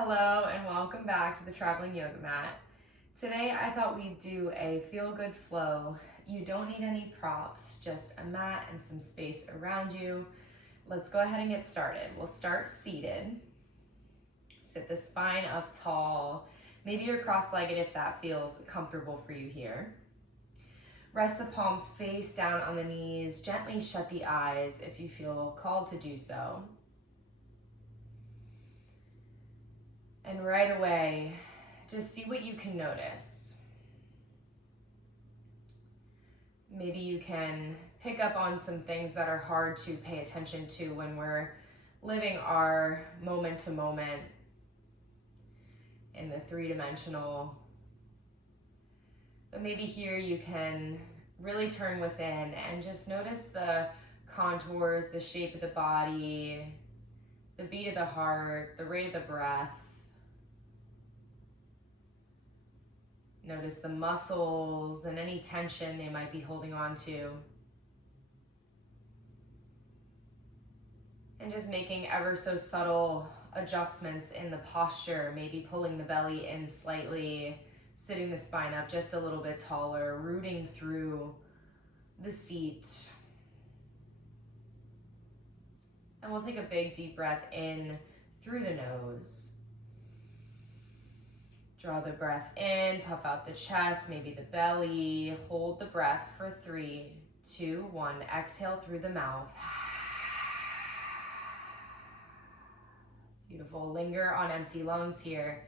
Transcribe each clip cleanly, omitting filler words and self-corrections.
Hello and welcome back to the Traveling Yoga Mat. Today I thought we'd do a feel-good flow. You don't need any props, just a mat and some space around you. Let's go ahead and get started. We'll start seated. Sit the spine up tall. Maybe you're cross-legged if that feels comfortable for you here. Rest the palms face down on the knees. Gently shut the eyes if you feel called to do so. And right away, just see what you can notice. Maybe you can pick up on some things that are hard to pay attention to when we're living our moment to moment in the three-dimensional. But maybe here you can really turn within and just notice the contours, the shape of the body, the beat of the heart, the rate of the breath. Notice the muscles and any tension they might be holding on to. And just making ever so subtle adjustments in the posture, maybe pulling the belly in slightly, sitting the spine up just a little bit taller, rooting through the seat. And we'll take a big deep breath in through the nose. Draw the breath in, puff out the chest, maybe the belly. Hold the breath for 3, 2, 1. Exhale through the mouth. Beautiful. Linger on empty lungs here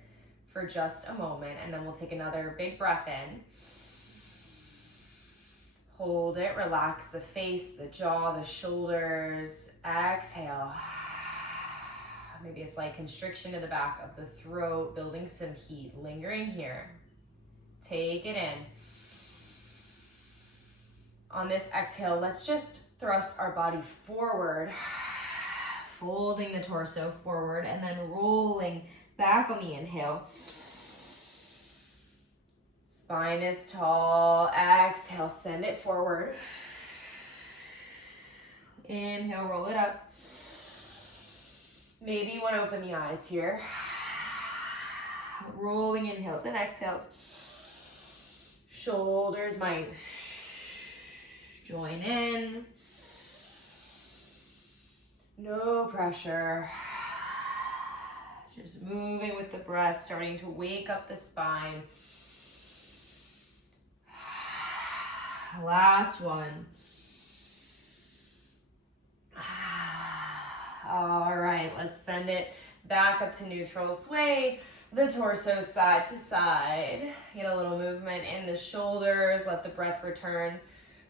for just a moment, and then we'll take another big breath in. Hold it, relax the face, the jaw, the shoulders. Exhale. Maybe a slight constriction to the back of the throat, building some heat. Lingering here. Take it in. On this exhale, let's just thrust our body forward, folding the torso forward and then rolling back on the inhale. Spine is tall. Exhale, send it forward. Inhale, roll it up. Maybe you want to open the eyes here. Rolling inhales and exhales. Shoulders might join in. No pressure. Just moving with the breath, starting to wake up the spine. Last one. All right, let's send it back up to neutral. Sway the torso side to side. Get a little movement in the shoulders. Let the breath return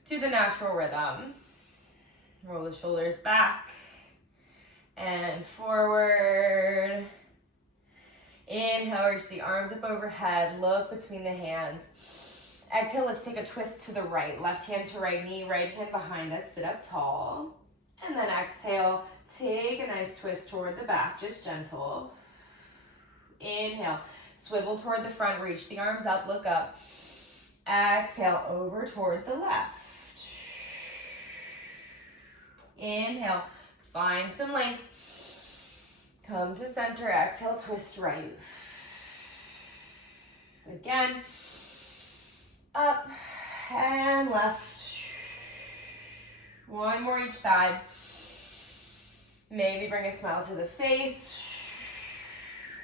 to the natural rhythm. Roll the shoulders back and forward. Inhale, reach the arms up overhead. Look between the hands. Exhale, let's take a twist to the right. Left hand to right knee, right hand behind us. Sit up tall. And then exhale, take a nice twist toward the back, just gentle. Inhale, swivel toward the front, reach the arms up, look up. Exhale, over toward the left. Inhale, find some length. Come to center, exhale, twist right. Again, up and left. One more each side. Maybe bring a smile to the face,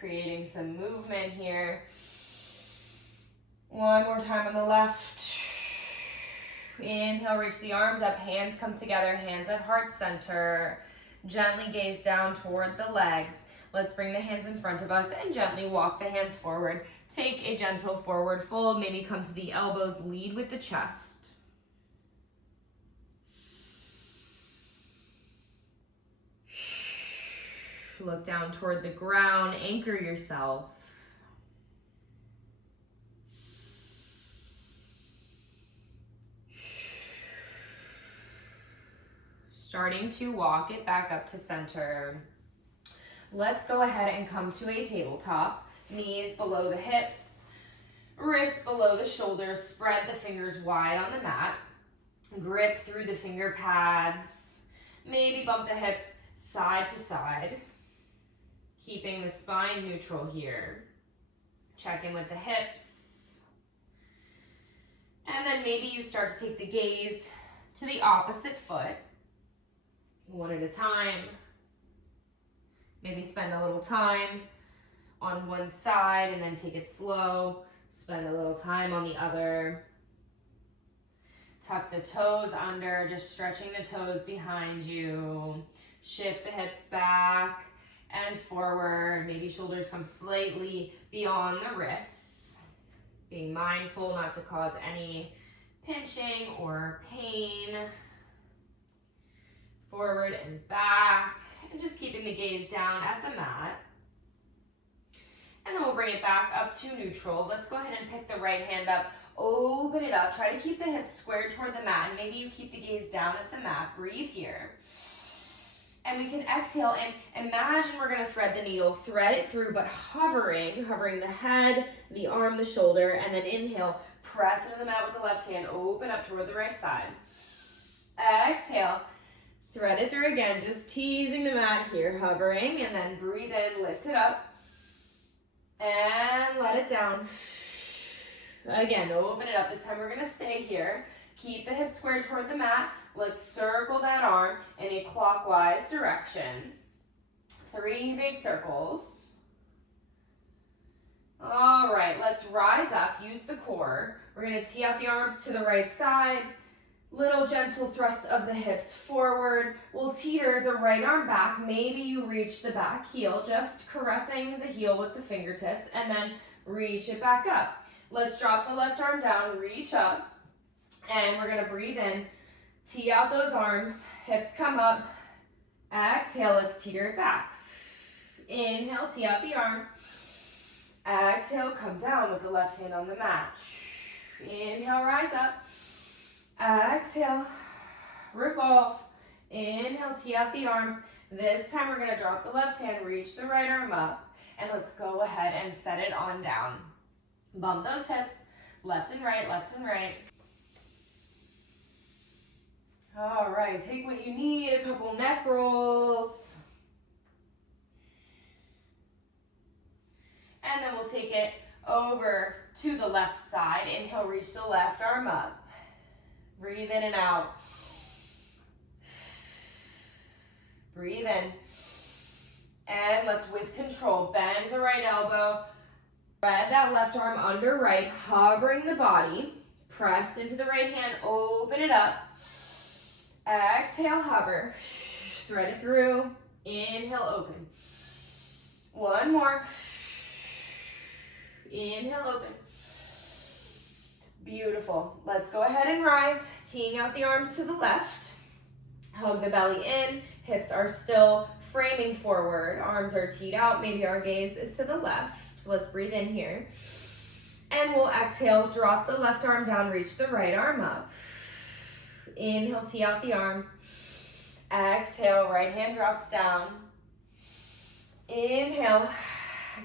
creating some movement here. One more time on the left. Inhale, reach the arms up, hands come together, hands at heart center. Gently gaze down toward the legs. Let's bring the hands in front of us and gently walk the hands forward. Take a gentle forward fold, maybe come to the elbows, lead with the chest. Look down toward the ground, anchor yourself. Starting to walk it back up to center. Let's go ahead and come to a tabletop. Knees below the hips, wrists below the shoulders, spread the fingers wide on the mat. Grip through the finger pads. Maybe bump the hips side to side. Keeping the spine neutral here. Check in with the hips. And then maybe you start to take the gaze to the opposite foot, one at a time. Maybe spend a little time on one side and then take it slow. Spend a little time on the other. Tuck the toes under, just stretching the toes behind you. Shift the hips back and forward. Maybe shoulders come slightly beyond the wrists. Being mindful not to cause any pinching or pain. Forward and back. And just keeping the gaze down at the mat. And then we'll bring it back up to neutral. Let's go ahead and pick the right hand up. Open it up. Try to keep the hips squared toward the mat. And maybe you keep the gaze down at the mat. Breathe here. And we can exhale and imagine we're going to thread the needle. Thread it through, but hovering the head, the arm, the shoulder, and then inhale. Press into the mat with the left hand. Open up toward the right side. Exhale. Thread it through again. Just teasing the mat here. Hovering, and then breathe in. Lift it up. And let it down. Again, open it up. This time we're going to stay here. Keep the hips squared toward the mat. Let's circle that arm in a clockwise direction. 3 big circles. All right, let's rise up. Use the core. We're going to tee out the arms to the right side. Little gentle thrust of the hips forward. We'll teeter the right arm back. Maybe you reach the back heel, just caressing the heel with the fingertips, and then reach it back up. Let's drop the left arm down, reach up, and we're gonna breathe in. Tee out those arms, hips come up. Exhale, let's teeter it back. Inhale, tee out the arms. Exhale, come down with the left hand on the mat. Inhale, rise up. Exhale, revolve. Inhale, tee out the arms. This time we're gonna drop the left hand, reach the right arm up, and let's go ahead and set it on down. Bump those hips, left and right, left and right. All right, take what you need, a couple neck rolls. And then we'll take it over to the left side. Inhale, reach the left arm up. Breathe in and out. Breathe in. And let's, with control, bend the right elbow. Thread that left arm under right, hovering the body. Press into the right hand, open it up. Exhale, hover. Thread it through. Inhale, open. One more. Inhale, open. Beautiful. Let's go ahead and rise, teeing out the arms to the left. Hug the belly in, hips are still framing forward, arms are teed out, maybe our gaze is to the left. Let's breathe in here. And we'll exhale, drop the left arm down, reach the right arm up. Inhale, tee out the arms. Exhale, right hand drops down. Inhale,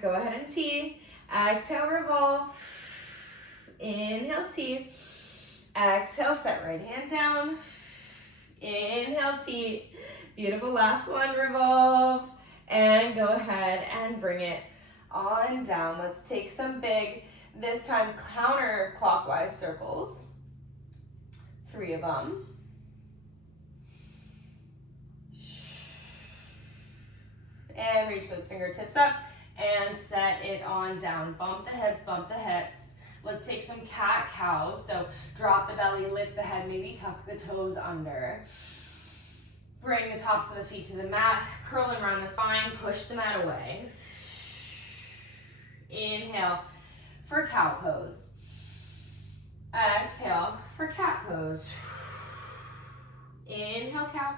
go ahead and tee. Exhale, revolve. Inhale, tee. Exhale, set right hand down. Inhale, tee. Beautiful, last one, revolve. And go ahead and bring it on down. Let's take some big, this time counterclockwise circles. 3 of them. And reach those fingertips up and set it on down. Bump the hips, bump the hips. Let's take some cat-cows. So drop the belly, lift the head, maybe tuck the toes under. Bring the tops of the feet to the mat, curl and round the spine, push the mat away. Inhale for cow pose. Exhale for cat pose. Inhale, cow.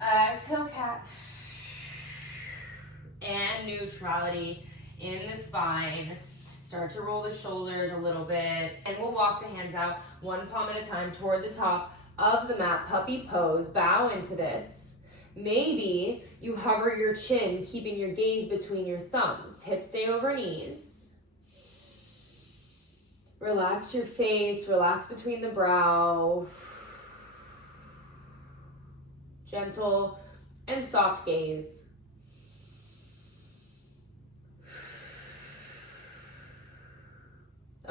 Exhale, cat. And neutrality in the spine. Start to roll the shoulders a little bit. And we'll walk the hands out one palm at a time toward the top of the mat. Puppy pose. Bow into this. Maybe you hover your chin, keeping your gaze between your thumbs. Hips stay over knees. Relax your face. Relax between the brow. Gentle and soft gaze.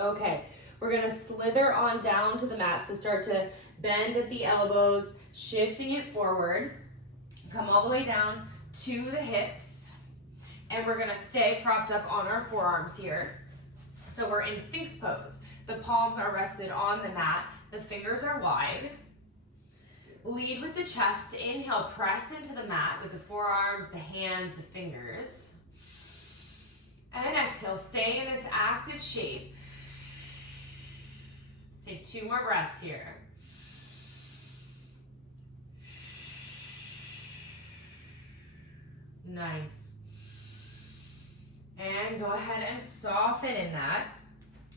Okay, we're gonna slither on down to the mat. So start to bend at the elbows, shifting it forward. Come all the way down to the hips. And we're gonna stay propped up on our forearms here. So we're in Sphinx pose. The palms are rested on the mat. The fingers are wide. Lead with the chest. Inhale, press into the mat with the forearms, the hands, the fingers. And exhale, stay in this active shape. Let's take 2 more breaths here. Nice. And go ahead and soften in that.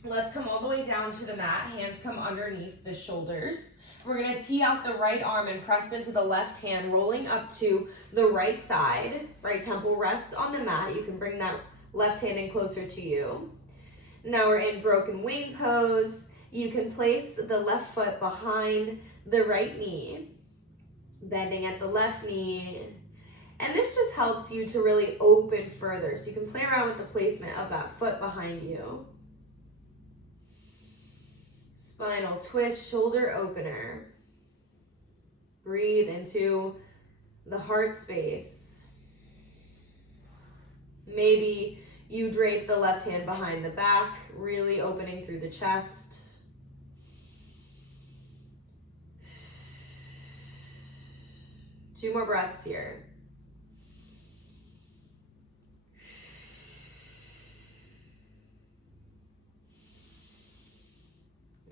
Let's come all the way down to the mat. Hands come underneath the shoulders. We're gonna tee out the right arm and press into the left hand, rolling up to the right side. Right temple rests on the mat. You can bring that left hand in closer to you. Now we're in broken wing pose. You can place the left foot behind the right knee, bending at the left knee. And this just helps you to really open further. So you can play around with the placement of that foot behind you. Spinal twist, shoulder opener. Breathe into the heart space. Maybe you drape the left hand behind the back, really opening through the chest. Two more breaths here.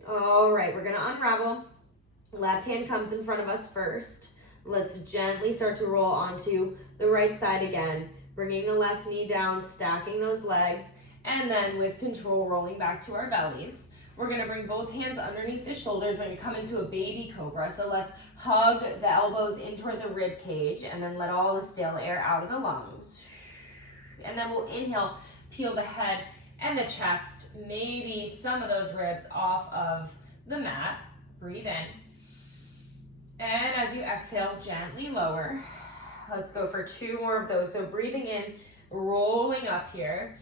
All right, we're gonna unravel. Left hand comes in front of us first. Let's gently start to roll onto the right side again, bringing the left knee down, stacking those legs, and then with control, rolling back to our bellies. We're gonna bring both hands underneath the shoulders. We're gonna come into a baby cobra. So let's hug the elbows in toward the rib cage and then let all the stale air out of the lungs. And then we'll inhale, peel the head and the chest, maybe some of those ribs off of the mat. Breathe in. And as you exhale, gently lower. Let's go for 2 more of those. So breathing in, rolling up here.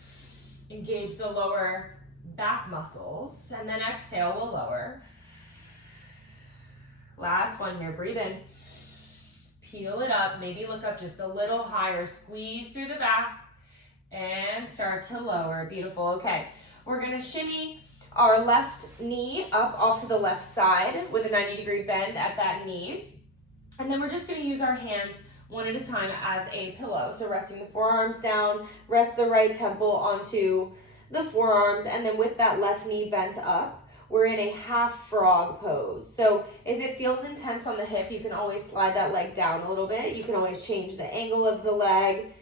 Engage the lower back muscles. And then exhale, we'll lower. Last one here, breathe in. Peel it up, maybe look up just a little higher. Squeeze through the back. And start to lower. Beautiful. Okay, we're gonna shimmy our left knee up off to the left side with a 90-degree bend at that knee. And then we're just gonna use our hands one at a time as a pillow. So resting the forearms down, rest the right temple onto the forearms, and then with that left knee bent up, we're in a half frog pose. So if it feels intense on the hip, you can always slide that leg down a little bit. You can always change the angle of the leg.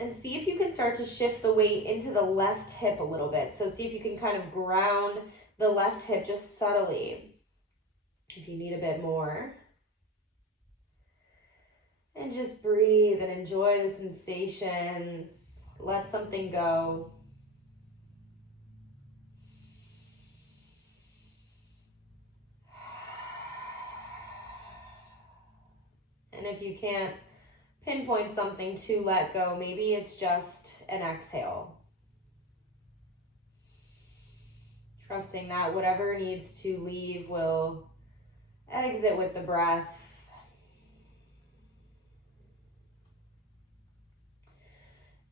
And see if you can start to shift the weight into the left hip a little bit. So see if you can kind of ground the left hip just subtly. If you need a bit more. And just breathe and enjoy the sensations. Let something go. And if you can't pinpoint something to let go, maybe it's just an exhale. Trusting that whatever needs to leave will exit with the breath.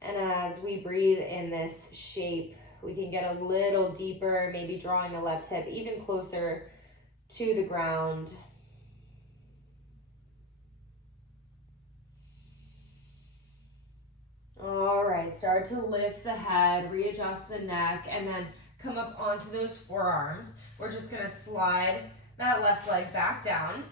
And as we breathe in this shape, we can get a little deeper, maybe drawing the left hip even closer to the ground. All right, start to lift the head, readjust the neck, and then come up onto those forearms. We're just gonna slide that left leg back down,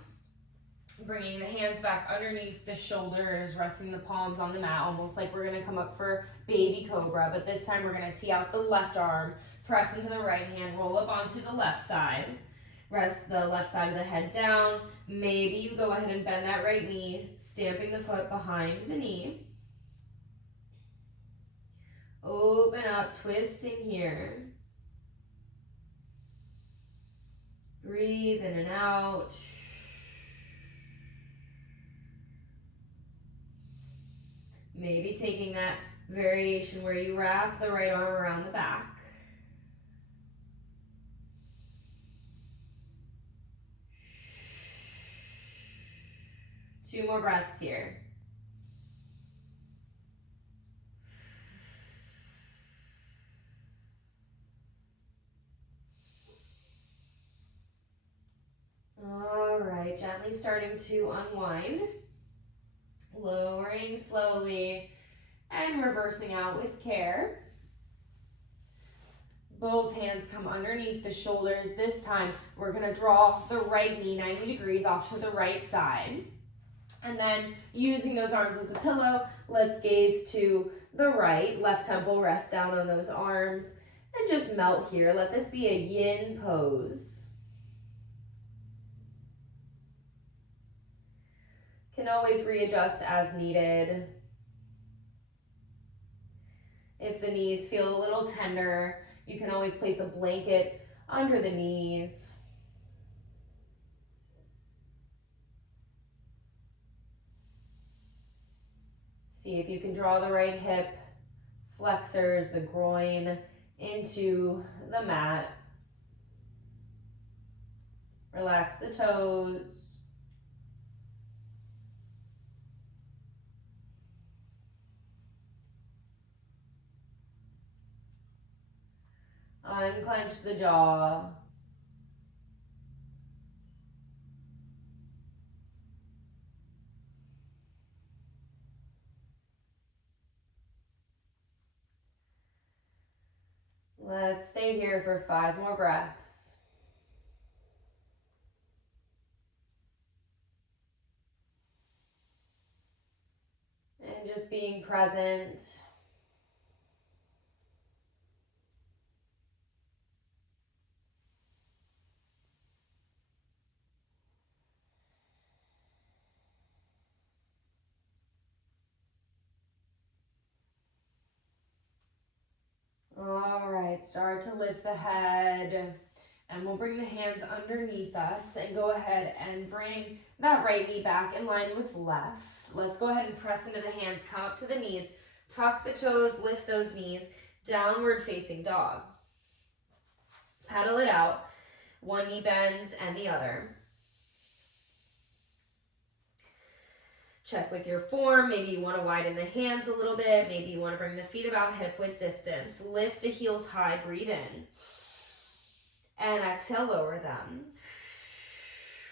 bringing the hands back underneath the shoulders, resting the palms on the mat, almost like we're gonna come up for baby cobra, but this time we're gonna tee out the left arm, press into the right hand, roll up onto the left side, rest the left side of the head down. Maybe you go ahead and bend that right knee, stamping the foot behind the knee. Open up, twisting here. Breathe in and out. Maybe taking that variation where you wrap the right arm around the back. 2 more breaths here. All right, gently starting to unwind, lowering slowly and reversing out with care. Both hands come underneath the shoulders. This time, we're gonna draw the right knee 90 degrees off to the right side. And then using those arms as a pillow, let's gaze to the right. Left temple, rest down on those arms and just melt here. Let this be a yin pose. Can always readjust as needed. If the knees feel a little tender, you can always place a blanket under the knees. See if you can draw the right hip flexors, the groin into the mat. Relax the toes. Unclench the jaw. Let's stay here for 5 more breaths. And just being present. All right, start to lift the head, and we'll bring the hands underneath us and go ahead and bring that right knee back in line with left. Let's go ahead and press into the hands, come up to the knees, tuck the toes, lift those knees, downward facing dog. Paddle it out, one knee bends and the other. Check with your form. Maybe you want to widen the hands a little bit. Maybe you want to bring the feet about hip width distance. Lift the heels high, breathe in. And exhale, lower them.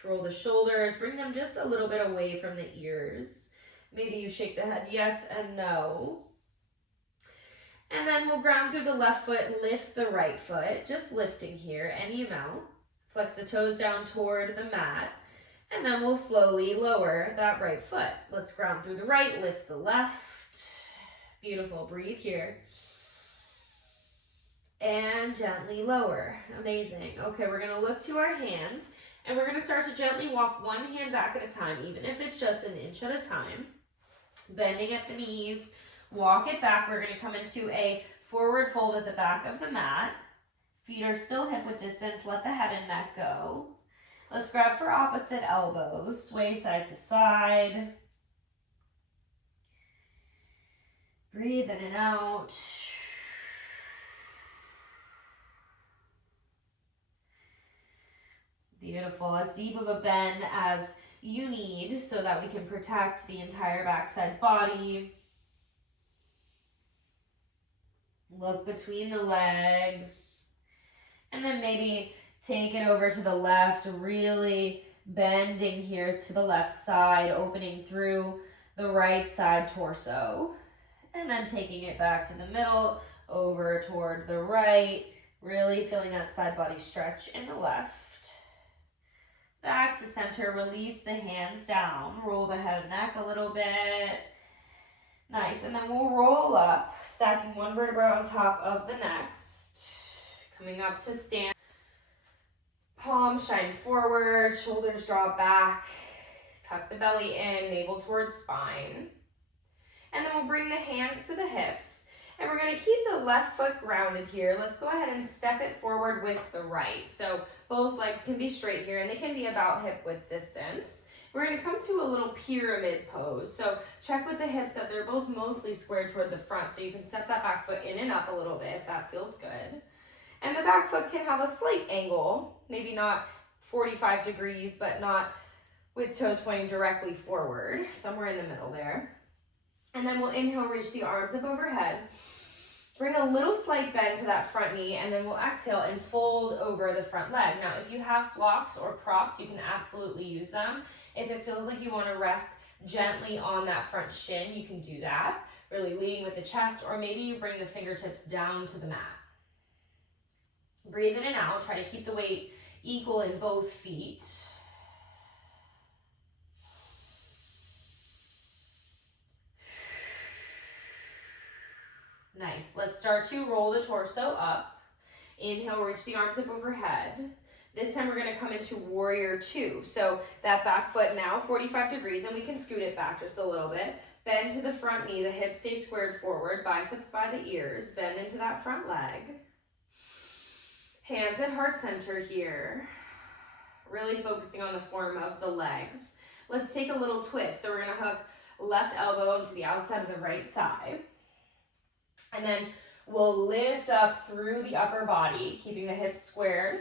Roll the shoulders, bring them just a little bit away from the ears. Maybe you shake the head yes and no. And then we'll ground through the left foot, lift the right foot, just lifting here, any amount. Flex the toes down toward the mat. And then we'll slowly lower that right foot. Let's ground through the right, lift the left. Beautiful, breathe here. And gently lower, amazing. Okay, we're gonna look to our hands and we're gonna start to gently walk one hand back at a time, even if it's just an inch at a time. Bending at the knees, walk it back. We're gonna come into a forward fold at the back of the mat. Feet are still hip width distance, let the head and neck go. Let's grab for opposite elbows, sway side to side. Breathe in and out. Beautiful, as deep of a bend as you need so that we can protect the entire backside body. Look between the legs. And then maybe take it over to the left, really bending here to the left side, opening through the right side torso. And then taking it back to the middle, over toward the right, really feeling that side body stretch in the left. Back to center, release the hands down, roll the head and neck a little bit. Nice, and then we'll roll up, stacking one vertebra on top of the next. Coming up to stand. Palms shine forward, shoulders drop back, tuck the belly in, navel towards spine. And then we'll bring the hands to the hips. And we're gonna keep the left foot grounded here. Let's go ahead and step it forward with the right. So both legs can be straight here and they can be about hip width distance. We're gonna come to a little pyramid pose. So check with the hips that they're both mostly squared toward the front. So you can step that back foot in and up a little bit if that feels good. And the back foot can have a slight angle, maybe not 45 degrees, but not with toes pointing directly forward, somewhere in the middle there. And then we'll inhale, reach the arms up overhead. Bring a little slight bend to that front knee, and then we'll exhale and fold over the front leg. Now, if you have blocks or props, you can absolutely use them. If it feels like you want to rest gently on that front shin, you can do that, really leading with the chest, or maybe you bring the fingertips down to the mat. Breathe in and out. Try to keep the weight equal in both feet. Nice. Let's start to roll the torso up. Inhale, reach the arms up overhead. This time we're going to come into warrior two. So that back foot now 45 degrees, and we can scoot it back just a little bit. Bend to the front knee, the hips stay squared forward, biceps by the ears. Bend into that front leg. Hands at heart center here. Really focusing on the form of the legs. Let's take a little twist. So we're going to hook left elbow into the outside of the right thigh. And then we'll lift up through the upper body, keeping the hips squared,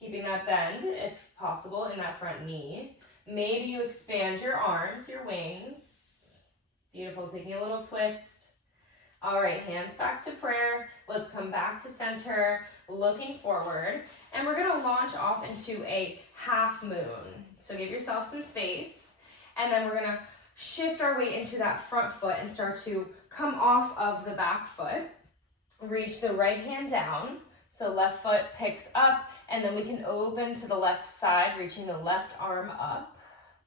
keeping that bend, if possible, in that front knee. Maybe you expand your arms, your wings. Beautiful, taking a little twist. All right, hands back to prayer. Let's come back to center, looking forward. And we're gonna launch off into a half moon. So give yourself some space. And then we're gonna shift our weight into that front foot and start to come off of the back foot. Reach the right hand down. So left foot picks up, and then we can open to the left side, reaching the left arm up.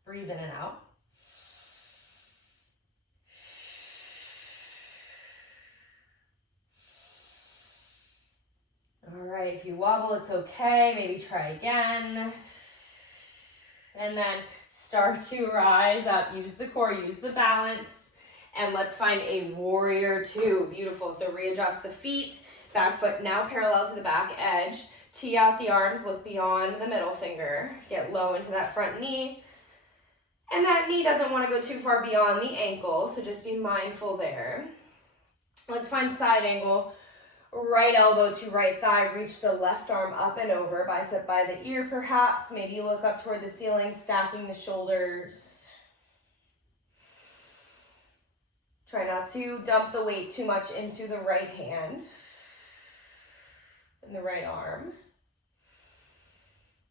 Breathe in and out. All right, if you wobble, it's okay. Maybe try again. And then start to rise up. Use the core, use the balance. And let's find a warrior two. Beautiful. So readjust the feet. Back foot now parallel to the back edge. Tee out the arms, look beyond the middle finger. Get low into that front knee. And that knee doesn't want to go too far beyond the ankle, so just be mindful there. Let's find side angle. Right elbow to right thigh, reach the left arm up and over, bicep by the ear perhaps. Maybe you look up toward the ceiling, stacking the shoulders. Try not to dump the weight too much into the right hand and the right arm.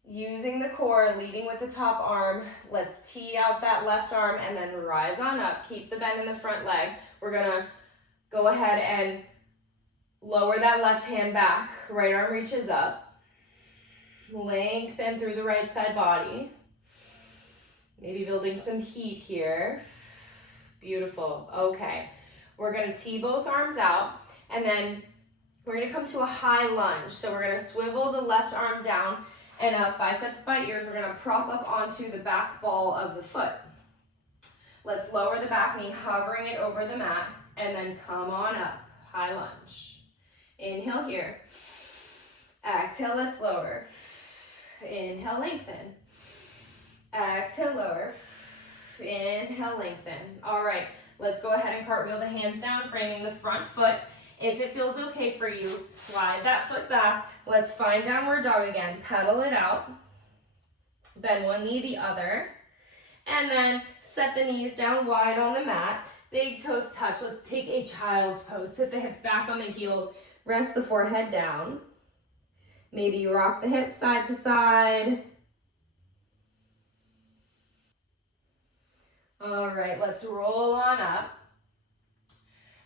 Using the core, leading with the top arm. Let's tee out that left arm and then rise on up. Keep the bend in the front leg. We're gonna go ahead and lower that left hand back. Right arm reaches up. Lengthen through the right side body. Maybe building some heat here. Beautiful. Okay. We're going to tee both arms out, and then we're going to come to a high lunge. So we're going to swivel the left arm down and up, biceps by ears. We're going to prop up onto the back ball of the foot. Let's lower the back knee, hovering it over the mat, and then come on up. High lunge. Inhale here. Exhale, let's lower. Inhale, lengthen. Exhale, lower. Inhale, lengthen. All right, let's go ahead and cartwheel the hands down, framing the front foot. If it feels okay for you, slide that foot back. Let's find downward dog again. Pedal it out. Bend one knee, the other. And then set the knees down wide on the mat. Big toes touch. Let's take a child's pose. Sit the hips back on the heels. Rest the forehead down. Maybe you rock the hips side to side. All right, let's roll on up.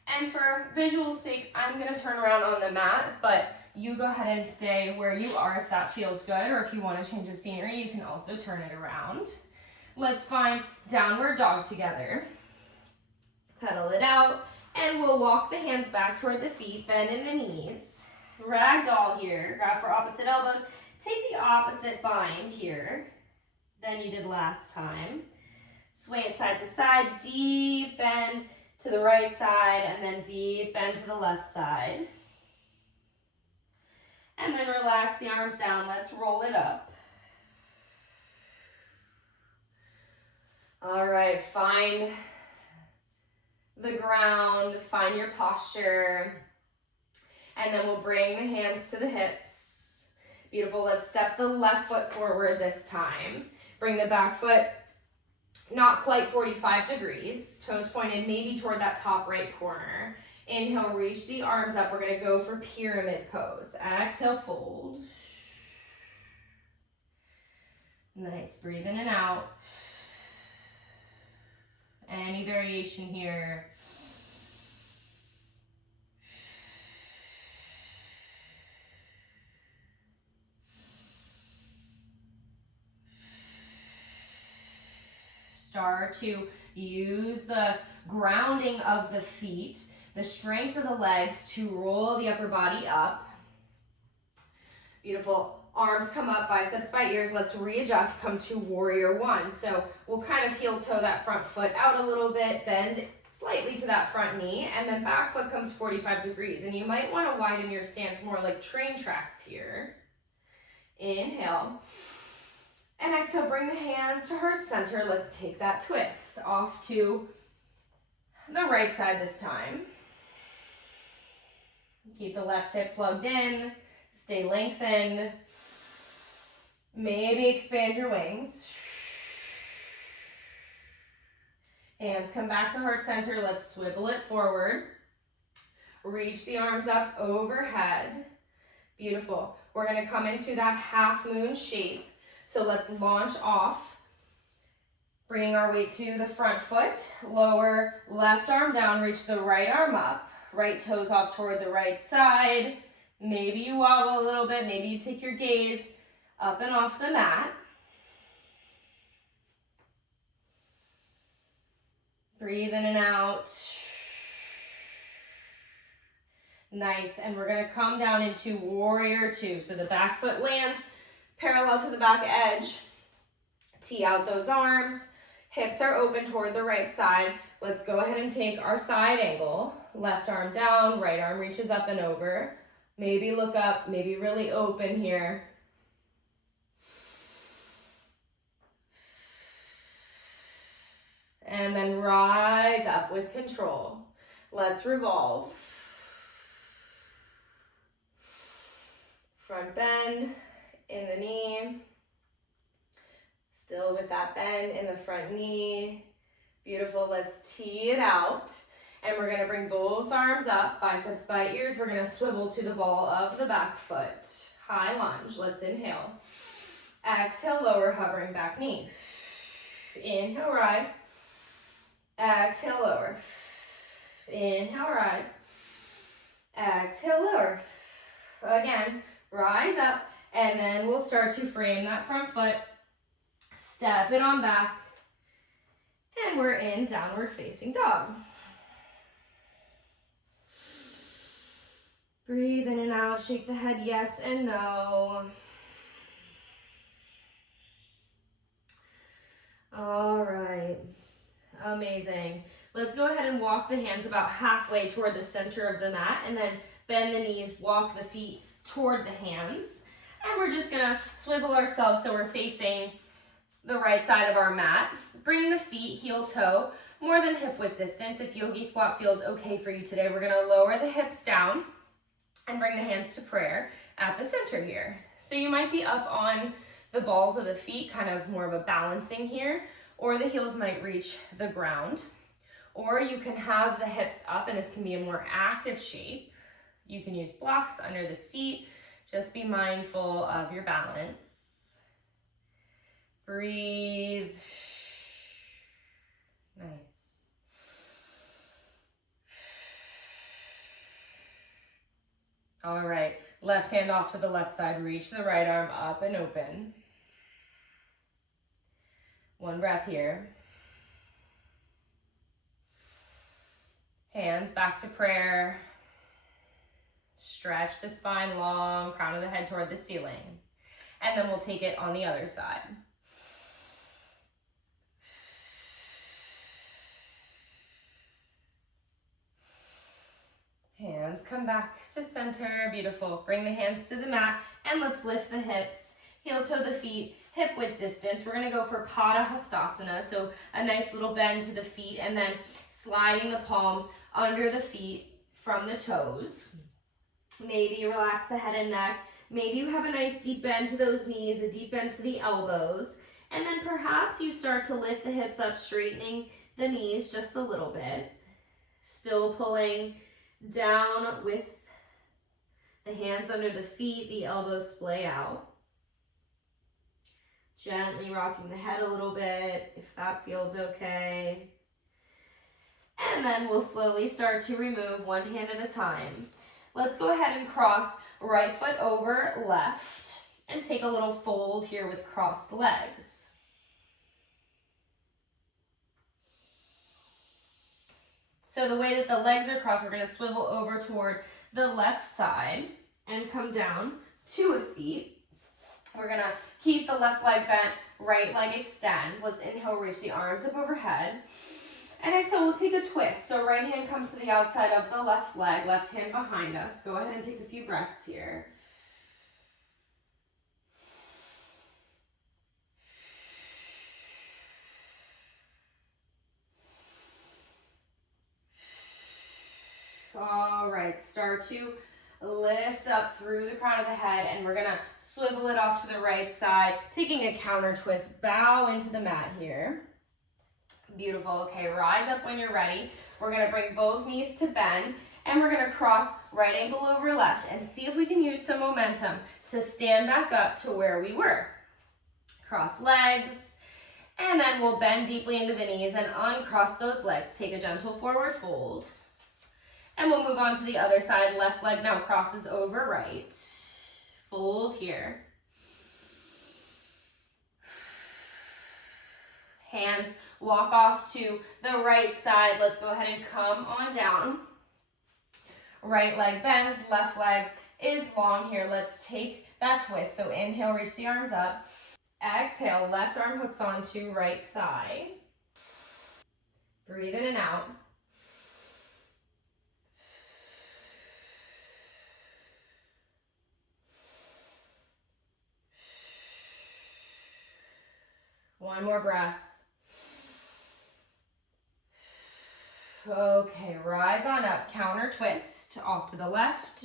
And for visual sake, I'm gonna turn around on the mat, but you go ahead and stay where you are if that feels good, or if you want to change of scenery, you can also turn it around. Let's find downward dog together. Pedal it out, and we'll walk the hands back toward the feet, bend in the knees. Ragdoll here, grab for opposite elbows. Take the opposite bind here than you did last time. Sway it side to side, deep bend to the right side, and then deep bend to the left side. And then relax the arms down. Let's roll it up. All right, find the ground, find your posture. And then we'll bring the hands to the hips. Beautiful, let's step the left foot forward this time. Bring the back foot not quite 45 degrees. Toes pointed maybe toward that top right corner. Inhale, reach the arms up. We're gonna go for pyramid pose. Exhale, fold. Nice, breathe in and out. Any variation here. Start to use the grounding of the feet, the strength of the legs to roll the upper body up. Beautiful. Arms come up, biceps by ears. Let's readjust, come to warrior one. So we'll kind of heel toe that front foot out a little bit, bend slightly to that front knee, and then back foot comes 45 degrees. And you might want to widen your stance more like train tracks here. Inhale. And exhale, bring the hands to heart center. Let's take that twist off to the right side this time. Keep the left hip plugged in. Stay lengthened. Maybe expand your wings. Hands come back to heart center. Let's swivel it forward. Reach the arms up overhead. Beautiful. We're going to come into that half moon shape. So let's launch off. Bringing our weight to the front foot. Lower left arm down. Reach the right arm up. Right toes off toward the right side. Maybe you wobble a little bit. Maybe you take your gaze up and off the mat. Breathe in and out. Nice, and we're gonna come down into warrior two. So the back foot lands parallel to the back edge. Tee out those arms. Hips are open toward the right side. Let's go ahead and take our side angle. Left arm down, right arm reaches up and over. Maybe look up, maybe really open here. And then rise up with control. Let's revolve. Front bend in the knee. Still with that bend in the front knee. Beautiful, let's tee it out. And we're gonna bring both arms up, biceps by ears. We're gonna swivel to the ball of the back foot. High lunge, let's inhale. Exhale, lower hovering back knee. Inhale, rise. Exhale, lower. Inhale, rise. Exhale, lower. Again, rise up, and then we'll start to frame that front foot. Step it on back, and we're in downward facing dog. Breathe in and out, shake the head yes and no. All right, amazing. Let's go ahead and walk the hands about halfway toward the center of the mat, and then bend the knees, walk the feet toward the hands. And we're just gonna swivel ourselves so we're facing the right side of our mat. Bring the feet heel toe more than hip width distance. If yogi squat feels okay for you today, we're gonna lower the hips down and bring the hands to prayer at the center here. So you might be up on the balls of the feet, kind of more of a balancing here, or the heels might reach the ground. Or you can have the hips up, and this can be a more active shape. You can use blocks under the seat. Just be mindful of your balance. Breathe. Nice. All right, left hand off to the left side. Reach the right arm up and open. One breath here. Hands back to prayer. Stretch the spine long, crown of the head toward the ceiling. And then we'll take it on the other side. Hands come back to center, beautiful. Bring the hands to the mat, and let's lift the hips, heel toe the feet, hip width distance. We're gonna go for Padahastasana, so a nice little bend to the feet, and then sliding the palms under the feet from the toes. Maybe relax the head and neck. Maybe you have a nice deep bend to those knees, a deep bend to the elbows. And then perhaps you start to lift the hips up, straightening the knees just a little bit. Still pulling down with the hands under the feet, the elbows splay out. Gently rocking the head a little bit, if that feels okay. And then we'll slowly start to remove one hand at a time. Let's go ahead and cross right foot over left and take a little fold here with crossed legs. So the way that the legs are crossed, we're going to swivel over toward the left side and come down to a seat. We're going to keep the left leg bent, right leg extends. Let's inhale, reach the arms up overhead. And exhale, we'll take a twist. So right hand comes to the outside of the left leg, left hand behind us. Go ahead and take a few breaths here. All right, start to lift up through the crown of the head, and we're gonna swivel it off to the right side, taking a counter twist, bow into the mat here. Beautiful. Okay, rise up when you're ready. We're gonna bring both knees to bend, and we're gonna cross right ankle over left and see if we can use some momentum to stand back up to where we were. Cross legs, and then we'll bend deeply into the knees and uncross those legs. Take a gentle forward fold. And we'll move on to the other side. Left leg now crosses over right. Fold here. Hands walk off to the right side. Let's go ahead and come on down. Right leg bends, left leg is long here. Let's take that twist. So inhale, reach the arms up. Exhale, left arm hooks onto right thigh. Breathe in and out. One more breath. Okay, rise on up, counter twist, off to the left.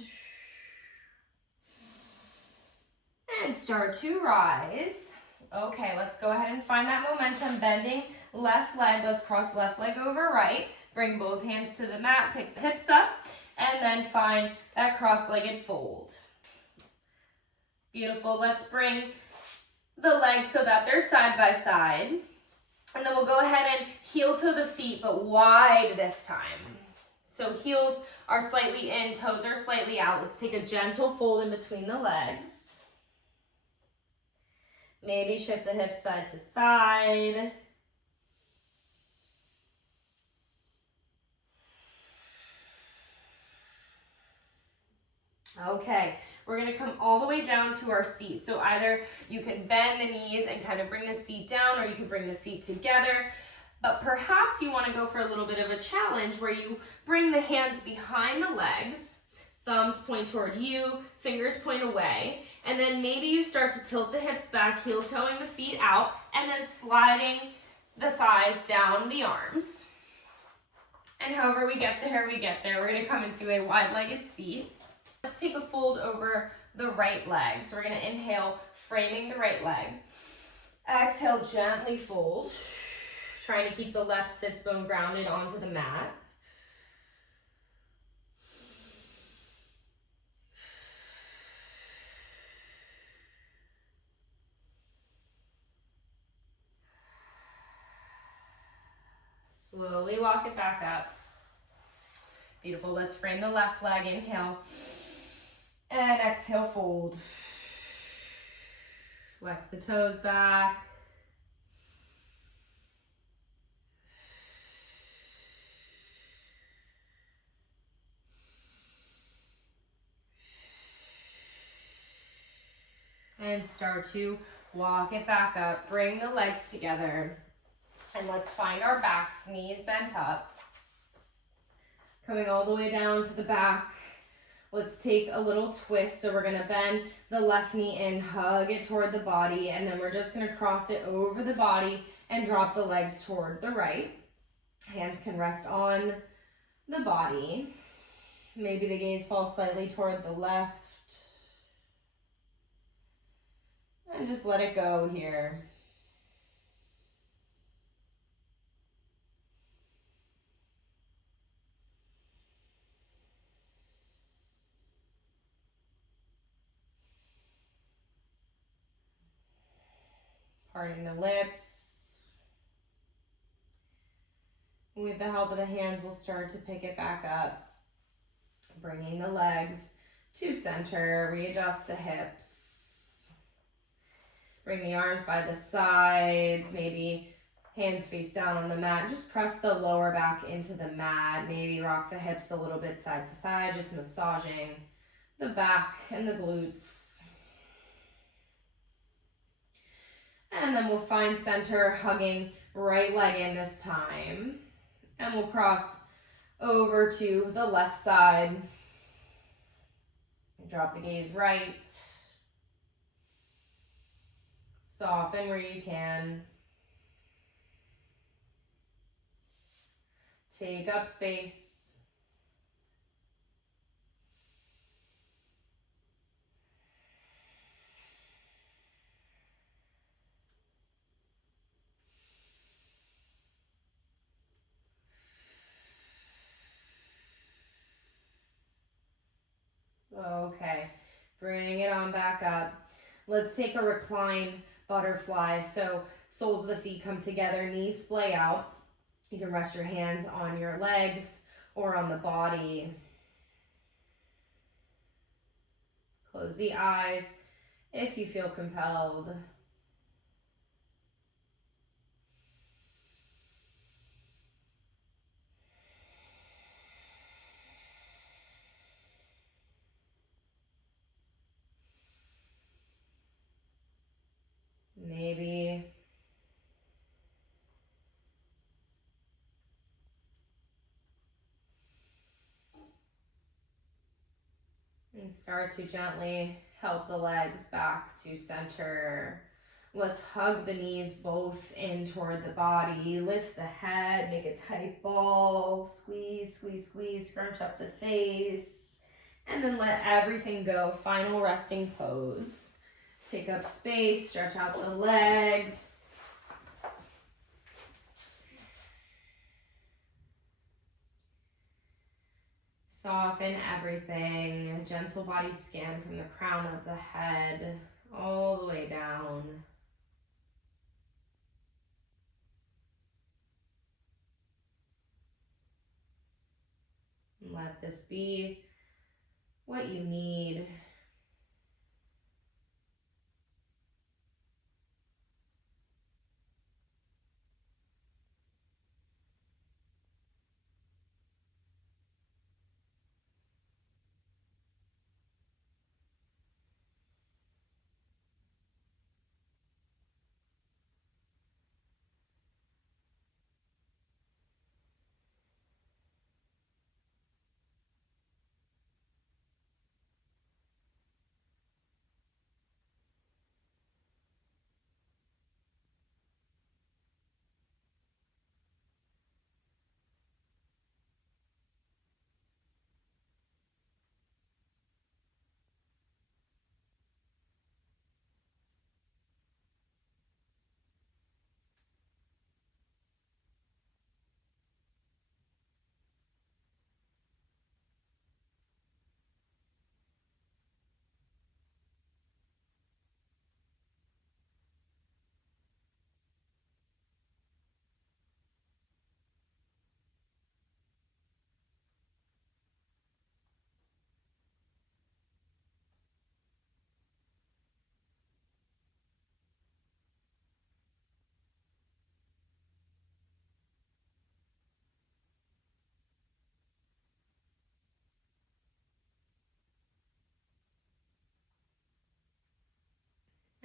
And start to rise. Okay, let's go ahead and find that momentum, bending left leg. Let's cross left leg over right. Bring both hands to the mat, pick the hips up, and then find that cross-legged fold. Beautiful, let's bring the legs so that they're side by side. And then we'll go ahead and heel toe the feet, but wide this time. So heels are slightly in, toes are slightly out. Let's take a gentle fold in between the legs. Maybe shift the hips side to side. Okay, we're gonna come all the way down to our seat. So either you can bend the knees and kind of bring the seat down, or you can bring the feet together. But perhaps you wanna go for a little bit of a challenge where you bring the hands behind the legs, thumbs point toward you, fingers point away, and then maybe you start to tilt the hips back, heel toeing the feet out, and then sliding the thighs down the arms. And however we get there, we get there. We're gonna come into a wide-legged seat. Let's take a fold over the right leg. So we're gonna inhale, framing the right leg. Exhale, gently fold. Trying to keep the left sits bone grounded onto the mat. Slowly walk it back up. Beautiful, let's frame the left leg, inhale. And exhale, fold. Flex the toes back. And start to walk it back up. Bring the legs together. And let's find our backs, knees bent up. Coming all the way down to the back. Let's take a little twist. So we're gonna bend the left knee in, hug it toward the body, and then we're just gonna cross it over the body and drop the legs toward the right. Hands can rest on the body. Maybe the gaze falls slightly toward the left. And just let it go here. Parting the lips. With the help of the hands, we'll start to pick it back up. Bringing the legs to center. Readjust the hips. Bring the arms by the sides. Maybe hands face down on the mat. Just press the lower back into the mat. Maybe rock the hips a little bit side to side. Just massaging the back and the glutes. And then we'll find center, hugging right leg in this time. And we'll cross over to the left side. Drop the gaze right. Soften where you can. Take up space. Okay, bring it on back up. Let's take a recline butterfly. So soles of the feet come together, knees splay out. You can rest your hands on your legs or on the body. Close the eyes if you feel compelled. Maybe and start to gently help the legs back to center. Let's hug the knees both in toward the body. Lift the head, make a tight ball. Squeeze, squeeze, squeeze, scrunch up the face. And then let everything go. Final resting pose. Take up space, stretch out the legs. Soften everything. A gentle body scan from the crown of the head all the way down. And let this be what you need.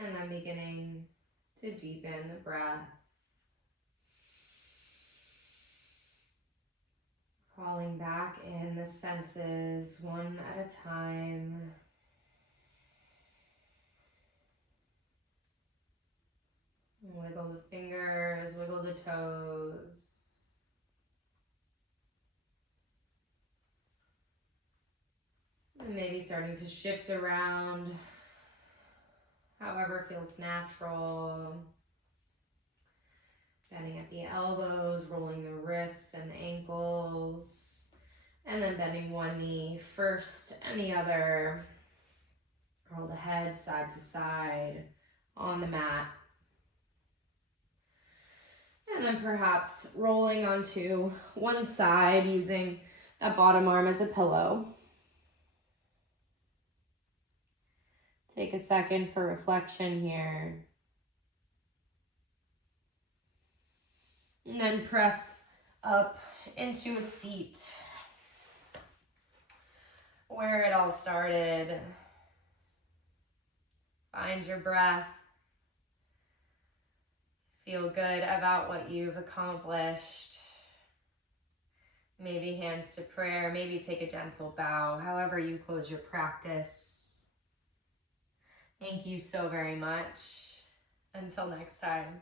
And then beginning to deepen the breath. Calling back in the senses one at a time. Wiggle the fingers, wiggle the toes. And maybe starting to shift around however feels natural. Bending at the elbows, rolling the wrists and ankles. And then bending one knee first and the other. Roll the head side to side on the mat. And then perhaps rolling onto one side using that bottom arm as a pillow. Take a second for reflection here. And then press up into a seat where it all started. Find your breath. Feel good about what you've accomplished. Maybe hands to prayer, maybe take a gentle bow, however you close your practice. Thank you so very much. Until next time.